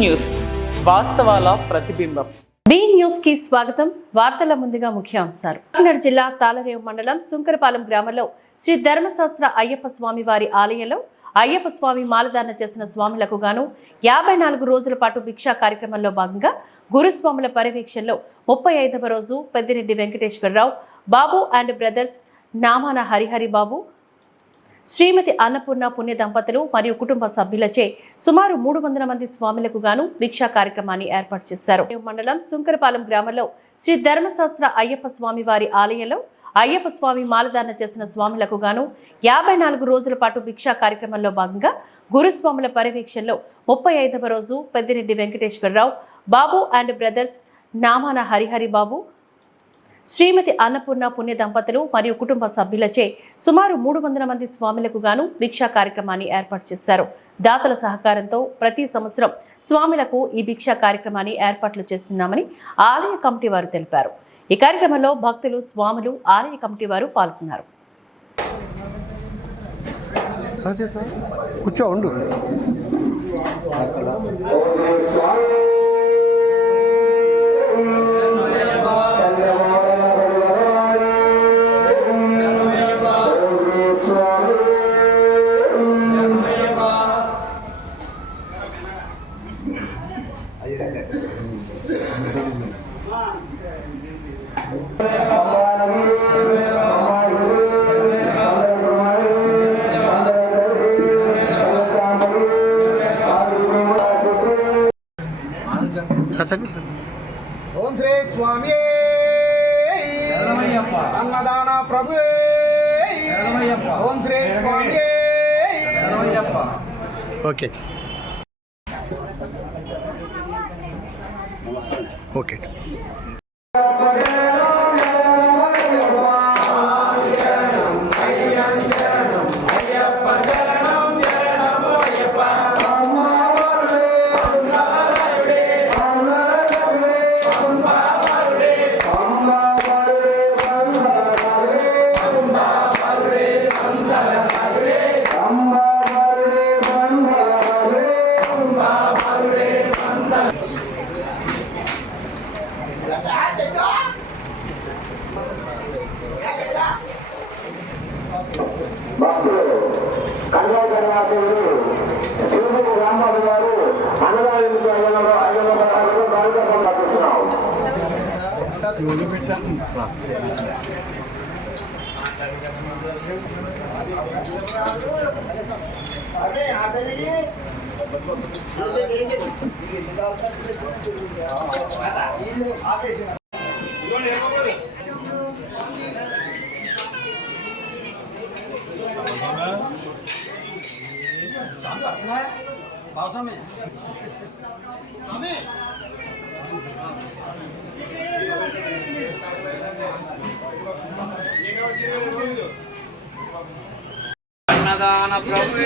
News వాస్తవాల ప్రతిబింబం. B news కి స్వాగతం. వార్తల ముందుగా ముఖ్యాంశాలు. కాకినాడ జిల్లా తాళరేవు మండలం సుంకరపాలెం గ్రామంలో శ్రీ ధర్మశాస్త్ర అయ్యప్ప స్వామి వారి ఆలయంలో అయ్యప్ప స్వామి మాలధారణ చేసిన స్వాములకు గాను 54 రోజుల పాటు భిక్షా కార్యక్రమంలో భాగంగా గురుస్వాముల పర్యవేక్షణలో 35వ రోజు పెద్దిరెడ్డి వెంకటేశ్వరరావు బాబు అండ్ బ్రదర్స్ నామాన హరిహరి బాబు, శ్రీమతి అన్నపూర్ణ పుణ్య దంపతులు మరియు కుటుంబ సభ్యులచే సుమారు 300 మంది స్వాములకు గాను భిక్షా కార్యక్రమాన్ని ఏర్పాటు చేశారు. మండలం సుంకరపాలెం గ్రామంలో శ్రీ ధర్మశాస్త్ర అయ్యప్ప స్వామి వారి ఆలయంలో అయ్యప్ప స్వామి మాలధారణ చేసిన స్వాములకు గాను 54 రోజుల పాటు భిక్షా కార్యక్రమంలో భాగంగా గురుస్వాముల పర్యవేక్షణలో 35వ రోజు పెద్దిరెడ్డి వెంకటేశ్వరరావు బాబు అండ్ బ్రదర్స్ నామాన హరిహరి బాబు, శ్రీమతి అన్నపూర్ణ పుణ్య దంపతులు మరియు కుటుంబ సభ్యులచే సుమారు 300 మంది స్వాములకు గాను భిక్షా కార్యక్రమాన్ని ఏర్పాటు చేశారు. దాతల సహకారంతో ప్రతి సంవత్సరం స్వాములకు ఈ భిక్షా కార్యక్రమాన్ని ఏర్పాట్లు చేస్తున్నామని ఆలయ కమిటీ వారు తెలిపారు. ఈ కార్యక్రమంలో భక్తులు, స్వాములు, ఆలయ కమిటీ వారు పాల్గొన్నారు. ఓం శ్రీ స్వామి అన్నదాన ప్రభు ఓం శ్రీ స్వామి. ఓకే ఓకే భక్తులు కన్యాకర్ణాసుడు శివుడు రాంబాబు గారు అన్నదానికి 500 కార్యక్రమం పట్టిస్తున్నాం. అన్నదాన ప్రభు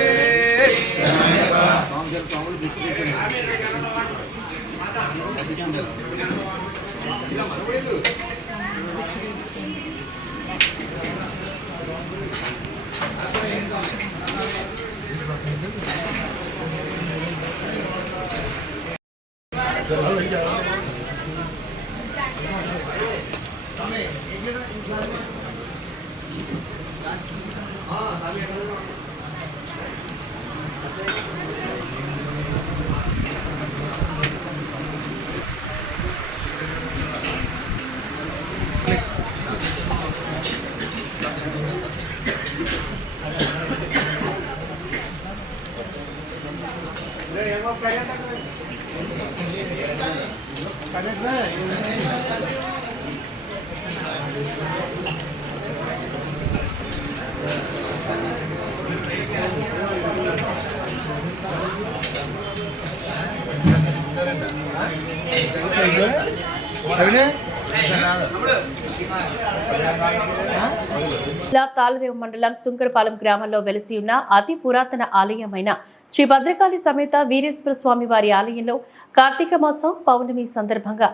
తాళరేవు మండలం సుంకరపాలెం గ్రామంలో వెలిసి ఉన్న అతి పురాతన ఆలయమైన శ్రీ భద్రకాళి సమేత వీరేశ్వర స్వామి వారి ఆలయంలో కార్తీక మాసం పౌర్ణమి సందర్భంగా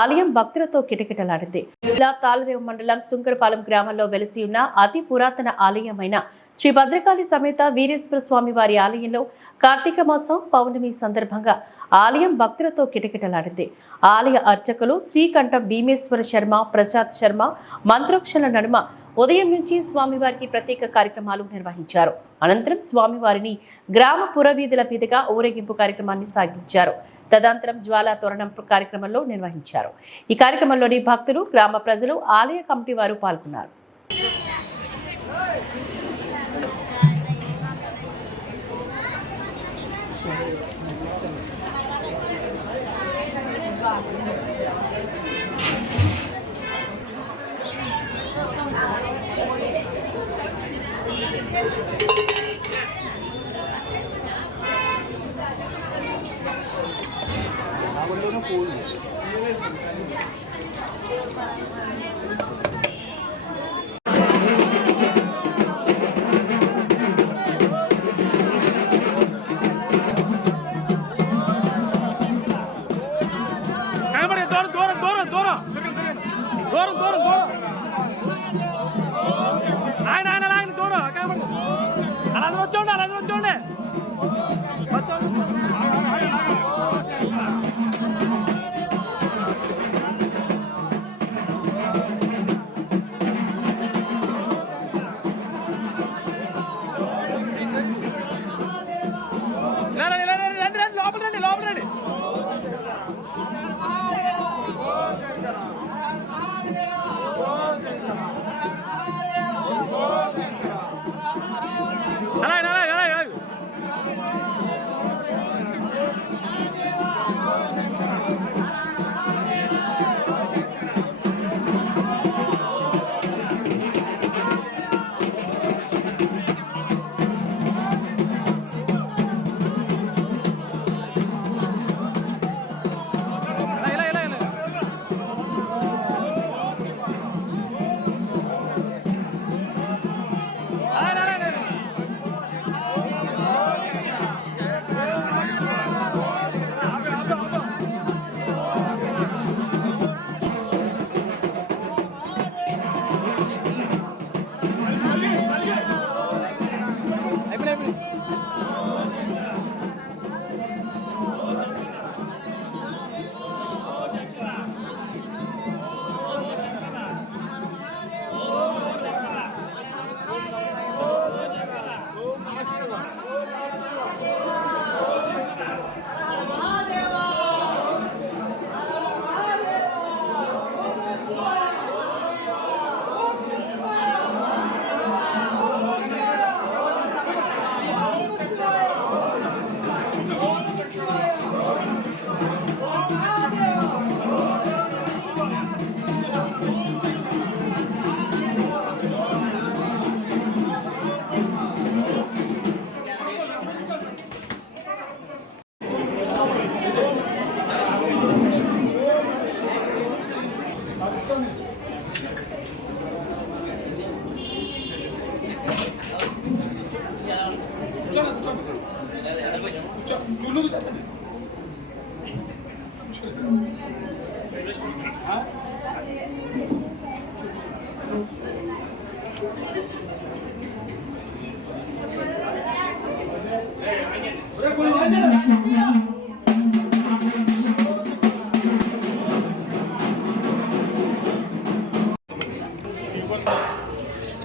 ఆలయం భక్తులతో కిటకిటలాడింది. తాళరేవు మండలం సుంకరపాలెం గ్రామంలో వెలిసి ఉన్న అతి పురాతన ఆలయమైన శ్రీ భద్రకాళి సమేత వీరేశ్వర స్వామి వారి ఆలయంలో కార్తీక మాసం పౌర్ణమి సందర్భంగా ఆలయం భక్తులతో కిటకిటలాడింది. ఆలయ అర్చకులు శ్రీకంఠం భీమేశ్వర శర్మ, ప్రసాద్ శర్మ మంత్రోక్షల నడుమ ఉదయం నుంచి స్వామివారికి ప్రత్యేక కార్యక్రమాలు నిర్వహించారు. అనంతరం స్వామివారిని గ్రామ పురవీధుల మీదుగా ఊరేగింపు కార్యక్రమాన్ని సాగించారు. తదనంతరం జ్వాలా తోరణం కార్యక్రమంలో నిర్వహించారు. ఈ కార్యక్రమంలోని భక్తులు, గ్రామ ప్రజలు, ఆలయ కమిటీ వారు పాల్గొన్నారు.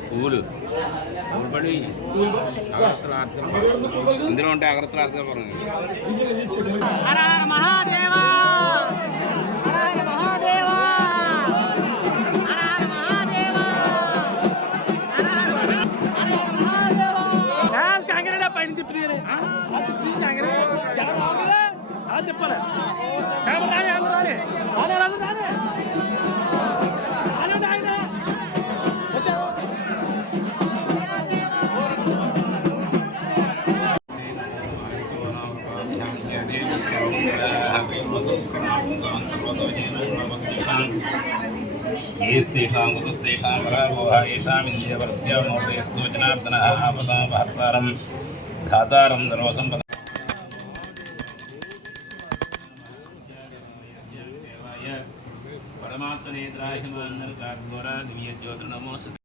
పువ్వులు పడి అగరత్తలు ఆర్తిగా ఇందులో ఉంటే అగరత్తలు ఆర్తిగా పరంగా చెప్పాలి येस्तेषां कुतस्तेषां पराभवः येषाम् इन्द्रियवरस्य नोटयस्तु जनार्दनः आपदां भर्तारं धातारं सर्वसम्पदां परमात्मनेत्राहिमान्नर्काद्वारा दिव्यज्योतिर्नमोऽस्तुते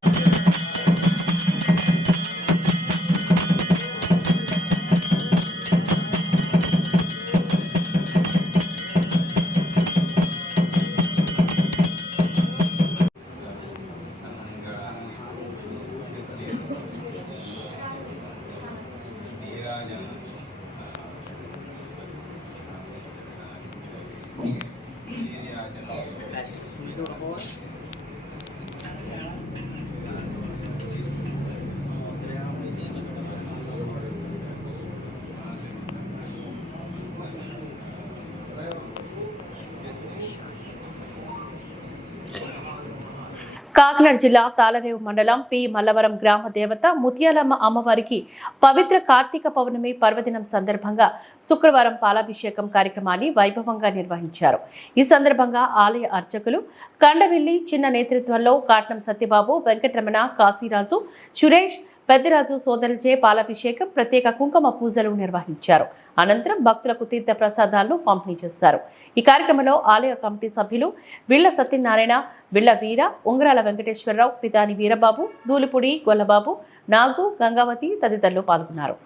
కాకినాడ జిల్లా తాళరేవు మండలం పి మల్లవరం గ్రామ దేవత ముత్యాలమ్మ అమ్మవారికి పవిత్ర కార్తీక పౌర్ణమి పర్వదినం సందర్భంగా శుక్రవారం పాలాభిషేకం కార్యక్రమాన్ని వైభవంగా నిర్వహించారు. ఈ సందర్భంగా ఆలయ అర్చకులు కండవిల్లి చిన్న నేతృత్వంలో కాట్నం సత్యబాబు, వెంకటరమణ, కాశీరాజు, సురేష్, పెద్దరాజు సోదరులచే పాలాభిషేకం, ప్రత్యేక కుంకుమ పూజలు నిర్వహించారు. అనంతరం భక్తులకు తీర్థ ప్రసాదాలను పంపిణీ చేస్తారు. ఈ కార్యక్రమంలో ఆలయ కమిటీ సభ్యులు విళ్ల సత్యనారాయణ, విళ్ల వీర, ఉంగరాల వెంకటేశ్వరరావు, పితాని వీరబాబు, దూలిపూడి గొల్లబాబు, నాగు, గంగావతి తదితరులు పాల్గొన్నారు.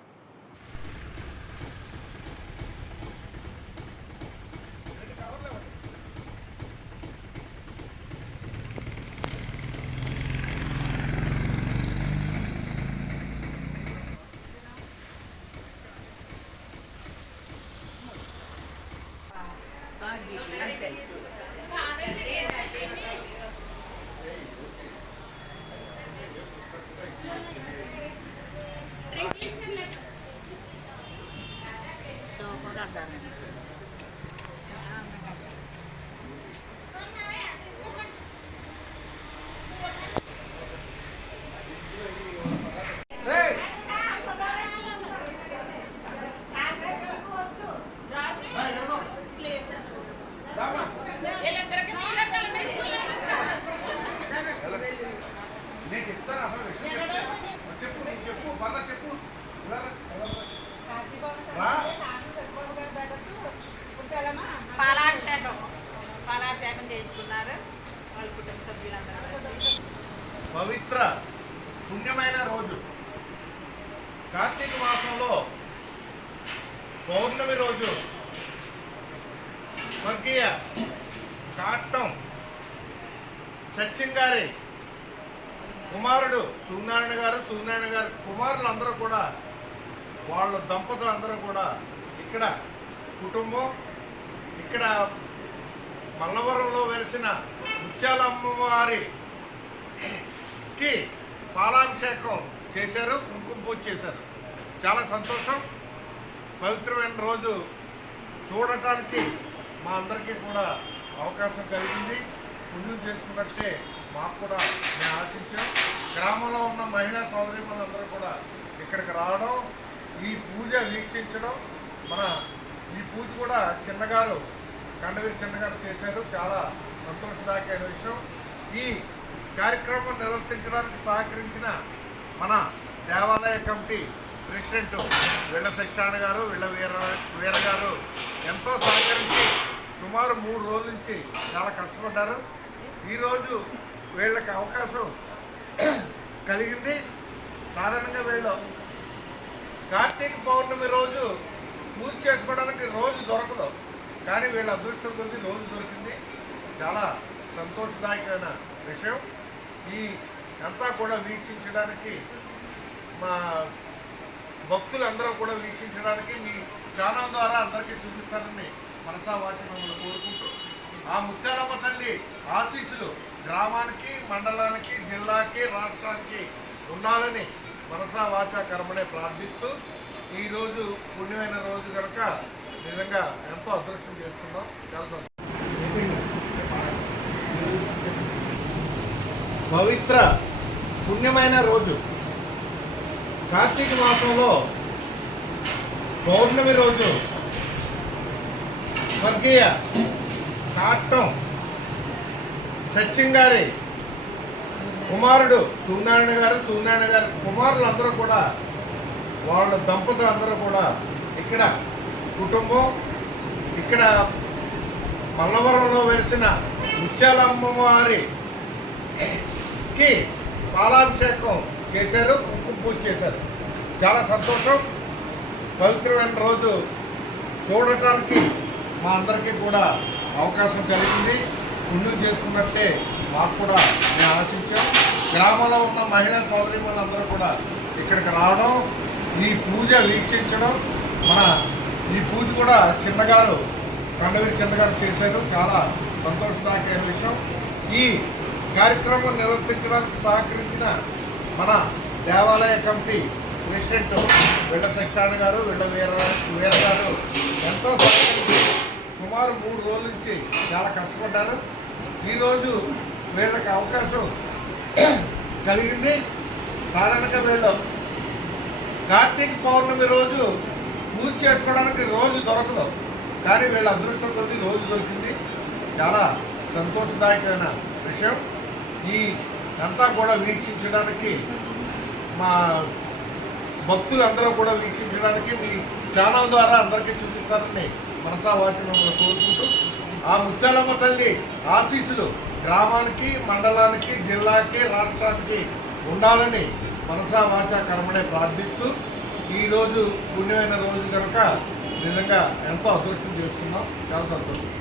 పవిత్ర పుణ్యమైన రోజు కార్తీక మాసంలో పౌర్ణమి రోజు స్వర్గీయ కాట్నం సత్యం గారి కుమారుడు సూర్యనారాయణ గారి కుమారులందరూ కూడా వాళ్ళ దంపతులందరూ కూడా ఇక్కడ కుటుంబం ఇక్కడ మల్లవరంలో వెలిసిన ముత్యాలమ్మవారికి పాలాభిషేకం చేశారు, కుంకుమ పూజ చేశారు. చాలా సంతోషం. పవిత్రమైన రోజు చూడటానికి మా అందరికీ కూడా అవకాశం కలిగింది. పుణ్యం చేసుకున్నట్టే మాకు కూడా మేము ఆశించాం. గ్రామంలో ఉన్న మహిళా సోదరీమణులందరూ కూడా ఇక్కడికి రావడం, ఈ పూజ వీక్షించడం, ఈ పూజ కూడా చిన్నగారు కండవీరి చిన్నగారు చేశారు. చాలా సంతోషదాయకమైన విషయం. ఈ కార్యక్రమం నిర్వర్తించడానికి సహకరించిన మన దేవాలయ కమిటీ ప్రెసిడెంట్ వీళ్ళ సత్యనారాయణ గారు, వీళ్ళ వీర గారు ఎంతో సహకరించి సుమారు 3 రోజుల నుంచి చాలా కష్టపడ్డారు. ఈరోజు వీళ్ళకి అవకాశం కలిగింది. సాధారణంగా వీళ్ళు కార్తీక పౌర్ణమి రోజు పూజ చేసుకోవడానికి రోజు దొరకదు, కానీ వీళ్ళ అదృష్టం కొద్ది రోజు దొరికింది. చాలా సంతోషదాయకమైన విషయం. ఈ అంతా కూడా వీక్షించడానికి మా భక్తులందరూ కూడా వీక్షించడానికి మీ ఛానల్ ద్వారా అందరికీ చూపిస్తారని మనసా వాచి మమ్మల్ని కోరుకుంటూ, ఆ ముత్యాలమ్మ తల్లి ఆశీస్సులు గ్రామానికి, మండలానికి, జిల్లాకి, రాష్ట్రానికి ఉండాలని మనసా వాచా కర్మనే ప్రార్థిస్తూ, ఈరోజు పుణ్యమైన రోజు కనుక నిజంగా ఎంతో అదృష్టం చేసుకున్నాం. చాలా పవిత్ర పుణ్యమైన రోజు కార్తీక మాసంలో పౌర్ణమి రోజు స్వర్గీయ కాట్నం సత్యం గారి కుమారుడు సూర్యనారాయణ గారి కుమారులందరూ కూడా వాళ్ళ దంపతులందరూ కూడా ఇక్కడ కుటుంబం ఇక్కడ మల్లవరంలో వెలిసిన ముత్యాలమ్మవారికి పాలాభిషేకం చేశారు, కుంకుమ పూజ చేశారు. చాలా సంతోషం. పవిత్రమైన రోజు చూడటానికి మా అందరికీ కూడా అవకాశం కలిగింది. పుణ్యం చేసుకున్నట్టే మాకు కూడా మేము ఆశించాం. గ్రామంలో ఉన్న మహిళా సోదరీమణులందరూ కూడా ఇక్కడికి రావడం, ఈ పూజ వీక్షించడం, ఈ పూజ కూడా కండవీరి చిన్నగారు చేశారు. చాలా సంతోషదాయకమైన విషయం. ఈ ఈ కార్యక్రమం నిర్వర్తించడానికి సహకరించిన మన దేవాలయ కమిటీ ప్రెసిడెంట్ వీళ్ళ సత్యనారాయణ గారు, వీళ్ళ వీర గారు ఎంతో సహకరించి సుమారు 3 రోజుల నుంచి చాలా కష్టపడ్డారు. ఈరోజు వీళ్ళకి అవకాశం కలిగింది. సాధారణంగా వీళ్ళు కార్తీక పౌర్ణమి రోజు పూజ చేసుకోవడానికి రోజు దొరకదు, కానీ వీళ్ళ అదృష్టం కొద్ది రోజు దొరికింది. చాలా సంతోషదాయకమైన విషయం. ఈ అంతా కూడా వీక్షించడానికి మా భక్తులందరూ కూడా వీక్షించడానికి మీ ఛానల్ ద్వారా అందరికీ చూపిస్తారని మనసా వాచి మిమ్మల్ని కోరుకుంటూ ఆ ముత్యాలమ్మ తల్లి ఆశీస్సులు గ్రామానికి, మండలానికి, జిల్లాకి, రాష్ట్రానికి ఉండాలని మనసా వాచా కర్మనే ప్రార్థిస్తూ ఈరోజు పుణ్యమైన రోజు కనుక నిజంగా ఎంతో అదృష్టం చేసుకున్నాం. చాలా సంతోషం.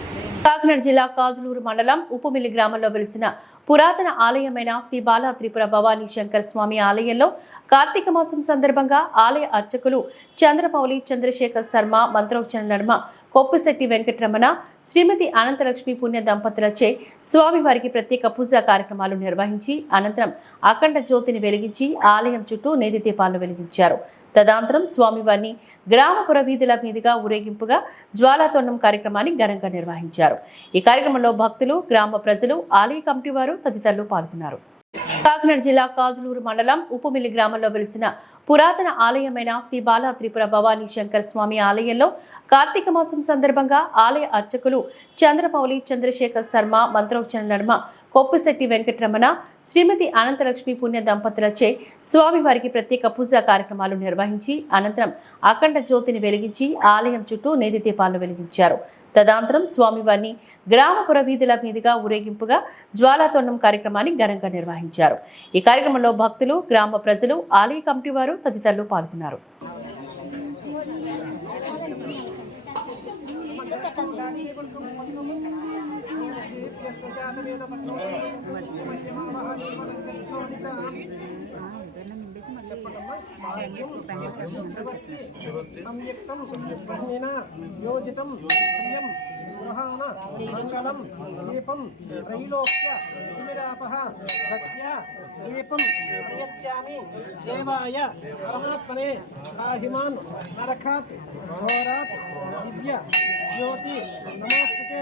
కాకినాడ జిల్లా కాజులూరు మండలం ఉప్పుమిల్లి గ్రామంలో వెలిసిన పురాతన ఆలయమైన శ్రీ బాలా త్రిపుర భవానీ శంకర స్వామి ఆలయంలో కార్తీక మాసం సందర్భంగా ఆలయ అర్చకులు చంద్రమౌళి చంద్రశేఖర్ శర్మ మంత్రోచ్చరణ నడుమ కొప్పిశెట్టి వెంకటరమణ శ్రీమతి అనంతలక్ష్మి పుణ్య దంపతులచే స్వామివారికి ప్రత్యేక పూజా కార్యక్రమాలు నిర్వహించి అనంతరం అఖండ జ్యోతిని వెలిగించి ఆలయం చుట్టూ నేతి దీపాలను వెలిగించారు. తదనంతరం స్వామివారిని గ్రామపుర వీధుల మీదుగా ఊరేగింపుగా జ్వాలాతోరణం కార్యక్రమాన్ని ఘనంగా నిర్వహించారు. ఈ కార్యక్రమంలో భక్తులు, గ్రామ ప్రజలు, ఆలయ కమిటీ వారు తదితరులు పాల్గొన్నారు. కాకినాడ జిల్లా కాజులూరు మండలం ఉప్పుమిల్లి గ్రామంలో వెలిసిన పురాతన ఆలయమైన శ్రీ బాలా త్రిపుర భవానీ శంకర స్వామి ఆలయంలో కార్తీక మాసం సందర్భంగా ఆలయ అర్చకులు చంద్రమౌళి చంద్రశేఖర్ శర్మ మంత్రోచ్చరణ నడుమ కొప్పిశెట్టి వెంకటరమణ శ్రీమతి అనంతలక్ష్మి పుణ్య దంపతులచే స్వామివారికి ప్రత్యేక పూజా కార్యక్రమాలు నిర్వహించి అనంతరం అఖండ జ్యోతిని వెలిగించి ఆలయం చుట్టూ నేతి దీపాలను వెలిగించారు. తదనంతరం స్వామివారిని గ్రామపుర వీధుల మీదుగా ఊరేగింపుగా జ్వాలాతోరణం కార్యక్రమాన్ని ఘనంగా నిర్వహించారు. ఈ కార్యక్రమంలో భక్తులు, గ్రామ ప్రజలు, ఆలయ కమిటీ వారు తదితరులు పాల్గొన్నారు. సంయుక్తం బ్రహ్మిణ యోజితం శ్రియం గృహాణ మంగళం దీపం త్రైలోక్య తిమిరాపః భక్త్యా దీపం ప్రయచ్చామి దేవాయ పరమాత్మనే పాహిమాన్ నరకాత్ ఘోరాత్ దివ్య జ్యోతి నమోస్తుతే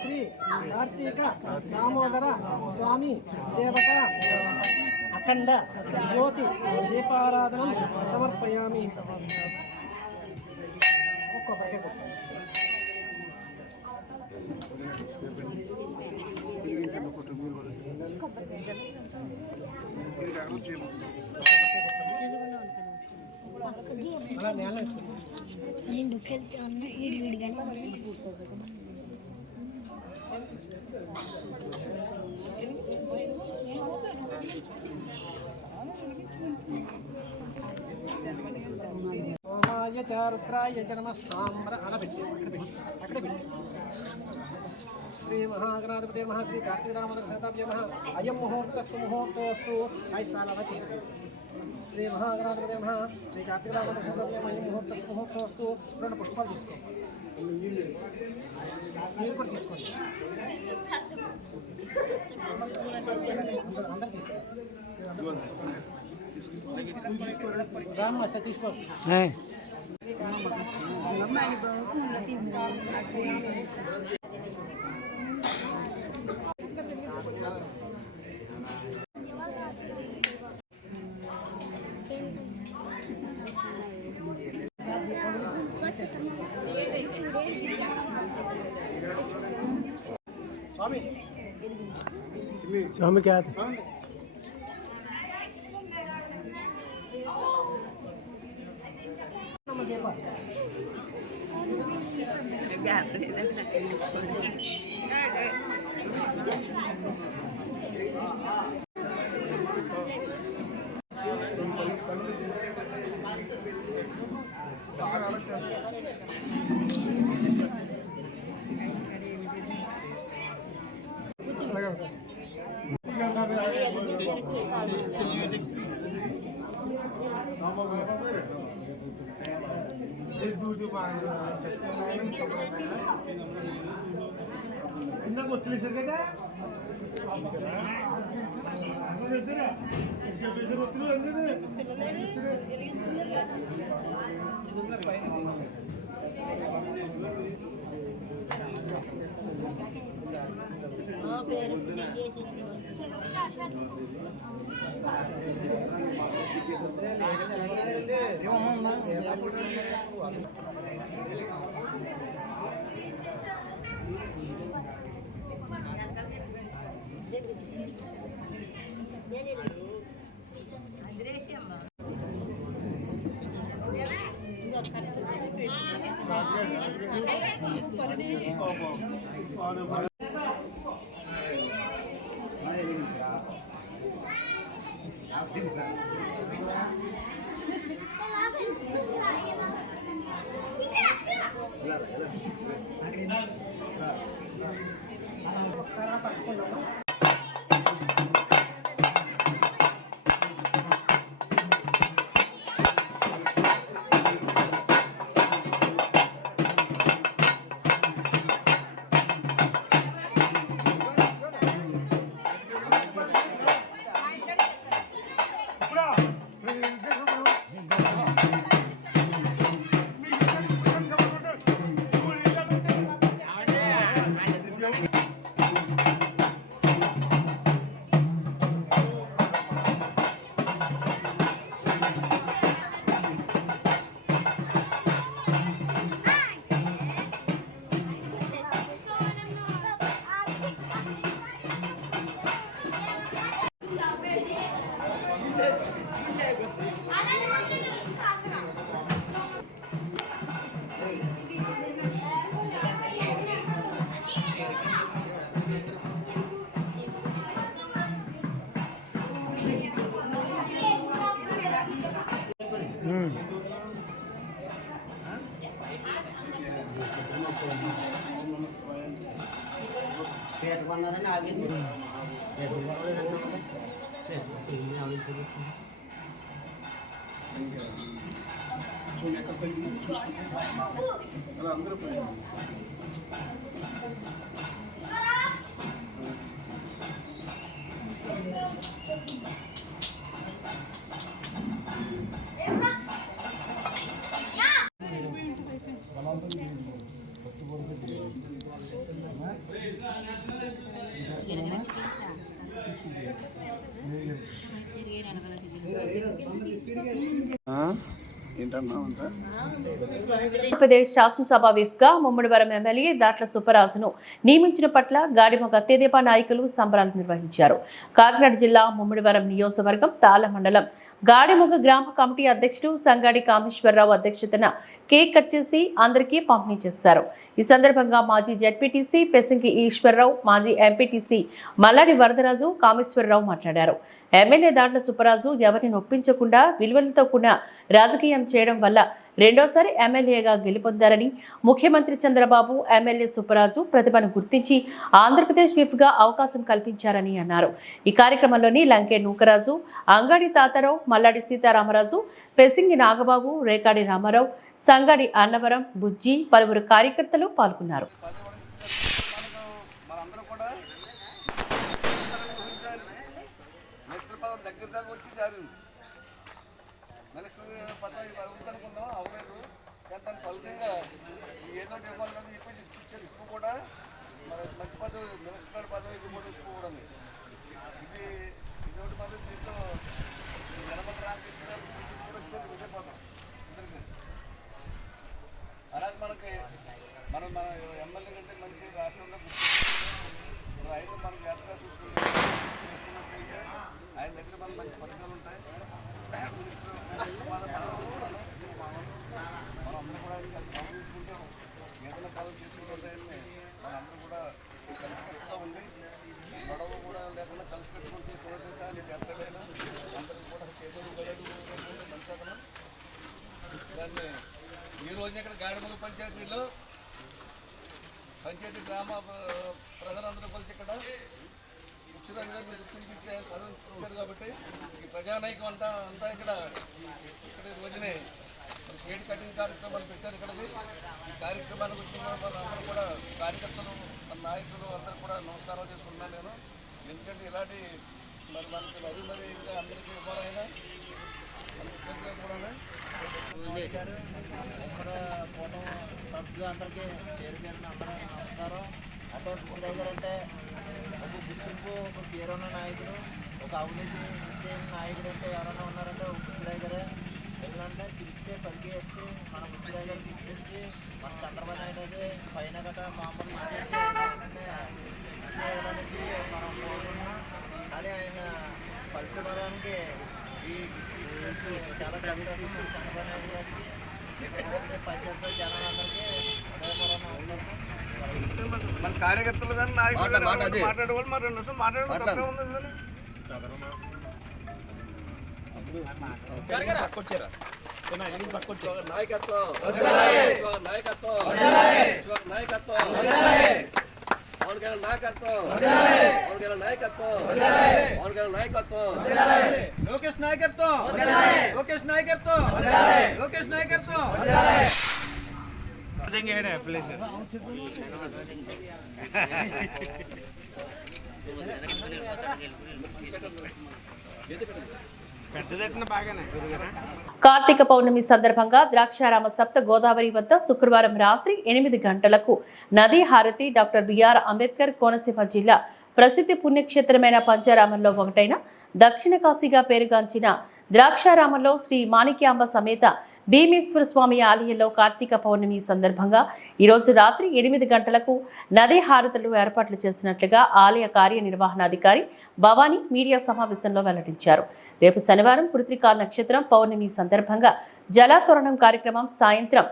శ్రీ కార్తీక దామోదర స్వామి దేవత అఖండ జ్యోతి దీపారాధనం సమర్పయామి. చారుద్రాయ జన్మస్థామ్ర అనబెట్టి అక్కడ పెట్టి శ్రీ మహాగణాధిపతి మహా శ్రీ కార్తీకరామోదర శతాబ్ది మహా అయం ముహూర్త సుముహూర్తోస్తు 5 సార్లు చేయండి. శ్రీ మహాగణాధిపతి మహా శ్రీ కార్తీకరామోదర శతాబ్ది అయం ముహూర్త సుముహూర్తోస్తు 2 పుష్పాలు తీసుకోండి. మీరు కూడా తీసుకోండి. అందరూ తీసుకోండి. రామ్మా సార్ తీసుకోండి. स्वामी क्या थे? ఆంధ్రప్రదేశ్ శాసనసభ విప్గా ముమ్మడివరం ఎమ్మెల్యే దాట్ల సుబ్బరాజును నియమించిన పట్ల గాడిమొగ తెదేపా నాయకులు సంబరాలు నిర్వహించారు. కాకినాడ జిల్లా ముమ్మడివరం నియోజకవర్గం తాళ్ళ మండలం గాడిమొగ గ్రామ కమిటీ అధ్యక్షుడు సంగాడి కామేశ్వరరావు అధ్యక్షతన కేక్ కట్ చేసి అందరికీ పంపిణీ చేశారు. ఈ సందర్భంగా మాజీ జడ్పీటీసీ పెసింగి ఈశ్వరరావు, మాజీ ఎంపీటీసీ మల్లాడి వరదరాజు, కామేశ్వరరావు మాట్లాడారు. ఎమ్మెల్యే దాట్ల సుబ్బరాజు ఎవరిని ఒప్పించకుండా విలువలతో కూడిన రాజకీయం చేయడం వల్ల రెండోసారి ఎమ్మెల్యేగా గెలుపొందారని, ముఖ్యమంత్రి చంద్రబాబు ఎమ్మెల్యే సుబ్బరాజు ప్రతిభను గుర్తించి ఆంధ్రప్రదేశ్ విప్గా అవకాశం కల్పించారని అన్నారు. ఈ కార్యక్రమంలోని లంకే నూకరాజు, అంగాడి తాతారావు, మల్లాడి సీతారామరాజు, పెసింగి నాగబాబు, రేకాడి రామారావు, సంగాడి అన్నవరం, బుజ్జి, పలువురు కార్యకర్తలు పాల్గొన్నారు. అలాగే మన ఎమ్మెల్యే కంటే మంచి రాష్ట్రంలో రైతు మనకు యాత్ర చూసుకుంటే ఆయన దగ్గర మన మంచి పథకాలు ఉంటాయి. మనం అందరూ కూడా గమనించుకుంటే ఏదైనా పదవి తీసుకుంటాయని మనందరూ కూడా కలిసికట్టుగా ఉండి గొడవ కూడా లేకుండా కలిసికట్టుకుంటే చూడలేదు ఎత్తడైనా అందరికీ కూడా చేతులు మంచిదనం. దాన్ని ఈ రోజున ఇక్కడ గాడిమొగ పంచాయతీలో పంచాయతీ గ్రామ ప్రజలందరూ కలిసి ఇక్కడ ఇచ్చిన గుర్తించే పదవి ఇచ్చారు కాబట్టి ఈ ప్రజానాయకం అంతా ఇక్కడ రోజునే కేక్ కటింగ్ కార్యక్రమాలు పెట్టారు ఇక్కడికి. ఈ కార్యక్రమానికి వచ్చిన వాళ్ళందరూ కూడా కార్యకర్తలు, మన నాయకులు అందరూ కూడా నమస్కారం చేసుకుంటున్నాను నేను. ఎందుకంటే ఇలాంటి మరి మనకి మరి ఇంకా అందరికీ ఇవ్వాలైనా పూర్వం సభ్యులు అందరికీ పేరు పేరున అందరూ నమస్కారం. అంటే బుచ్చిరాయ్ గారు అంటే ఒక గుర్తింపు, ఒక పేరున్న నాయకుడు, ఒక అవినీతి చేయని నాయకుడు అంటే ఎవరైనా ఉన్నారంటే ఒక బుచ్చిరాయ్ గారే. ఎందుకంటే పిలిస్తే పలికి ఎత్తి మన బుచ్చిరాయ్ గారు గుర్తించి మన చంద్రబాబు నాయుడు అయితే పైన గట్ట మామూలు ఇచ్చేసి చేయాలనేసి మనం కోరుకున్నాం. కానీ ఆయన ఫలిత బలానికి ఈ చాలా సంతోషం. మన చంద్రబాబు నాయుడు గారికి పంచాయతీ జనాలందరికీ హృదయపూర్వక నమస్కారం. మన కార్యకర్తలు కానీ నాయకులు మాట్లాడేవాళ్ళు మరి 2 నిమిషాలు మాట్లాడడం నాయకత్వం నాయకత్వం నాయకత్వం పవన్ కళ్యాణ్ నాయకత్వం పవన్ కళ్యాణ్ నాయకత్వం పవన్ కళ్యాణ్ నాయకత్వం లోకేష్ నాయకత్వం లోకేష్ నాయకత్వం లోకేష్ నాయకత్వం. కార్తీక పౌర్ణమి సందర్భంగా ద్రాక్షారామ సప్త గోదావరి వద్ద శుక్రవారం రాత్రి 8 గంటలకు నదీ హారతి డాక్టర్ బిఆర్ అంబేద్కర్ కోనసీమ జిల్లా ప్రసిద్ధి పుణ్యక్షేత్రమైన పంచారామంలో ఒకటైన దక్షిణ కాశీగా పేరుగాంచిన ద్రాక్షారామంలో శ్రీ మాణిక్యాంబ సమేత భీమేశ్వర స్వామి ఆలయంలో కార్తీక పౌర్ణమి సందర్భంగా ఈరోజు రాత్రి 8 గంటలకు నదీ హారతులు ఏర్పాట్లు చేసినట్లుగా ఆలయ కార్యనిర్వహణాధికారి భవానీ మీడియా సమావేశంలో వెల్లడించారు. రేపు శనివారం కృత్తికా నక్షత్రం పౌర్ణమి సందర్భంగా జలాతోరణం కార్యక్రమం సాయంత్రం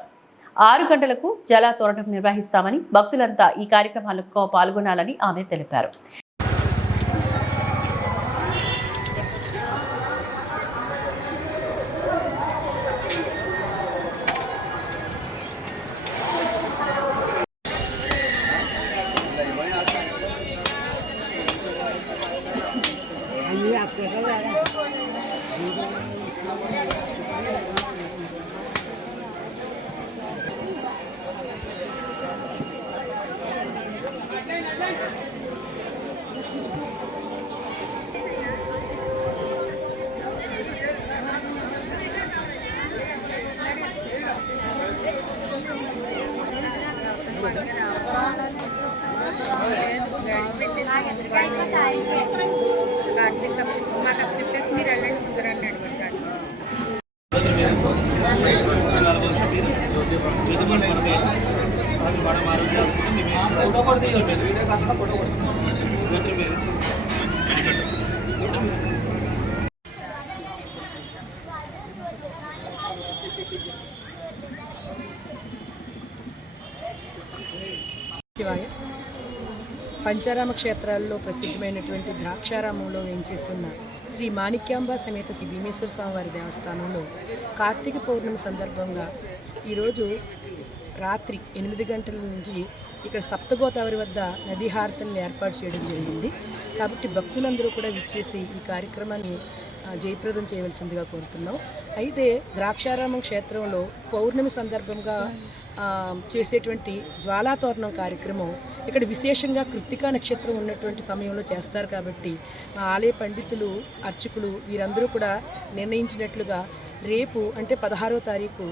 6 గంటలకు జలాతోరణం నిర్వహిస్తామని, భక్తులంతా ఈ కార్యక్రమాలకు పాల్గొనాలని ఆమె తెలిపారు. పంచారామ క్షేత్రాల్లో ప్రసిద్ధమైనటువంటి ద్రాక్షారామంలో వేంచేస్తున్న శ్రీ మాణిక్యాంబ సమేత శ్రీ భీమేశ్వర స్వామివారి దేవస్థానంలో కార్తీక పౌర్ణమి సందర్భంగా ఈరోజు రాత్రి 8 గంటల నుంచి ఇక్కడ సప్తగోదావరి వద్ద నదీ హారతులను ఏర్పాటు చేయడం జరిగింది. కాబట్టి భక్తులందరూ కూడా విచ్చేసి ఈ కార్యక్రమాన్ని జయప్రదం చేయవలసిందిగా కోరుతున్నాం. అయితే ద్రాక్షారామం క్షేత్రంలో పౌర్ణమి సందర్భంగా చేసేటువంటి జ్వాలాతోరణం కార్యక్రమం ఇక్కడ విశేషంగా కృత్తికా నక్షత్రం ఉన్నటువంటి సమయంలో చేస్తారు. కాబట్టి మా ఆలయ పండితులు, అర్చకులు వీరందరూ కూడా నిర్ణయించినట్లుగా రేపు అంటే 16వ తారీఖు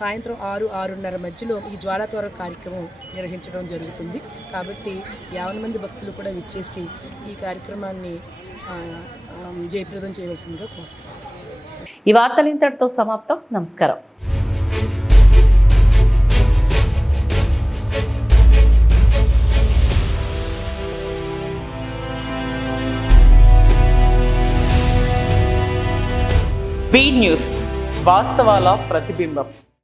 సాయంత్రం 6-6:30 మధ్యలో ఈ జ్వాలాతోరణ కార్యక్రమం నిర్వహించడం జరుగుతుంది. కాబట్టి 50 మంది భక్తులు కూడా విచ్చేసి ఈ కార్యక్రమాన్ని జయప్రదం చేయవలసిందిగా కోరుతున్నాను. ఈ వార్తలు ఇంతటితో సమాప్తం. నమస్కారం. బీ న్యూస్, వాస్తవాల ప్రతిబింబం.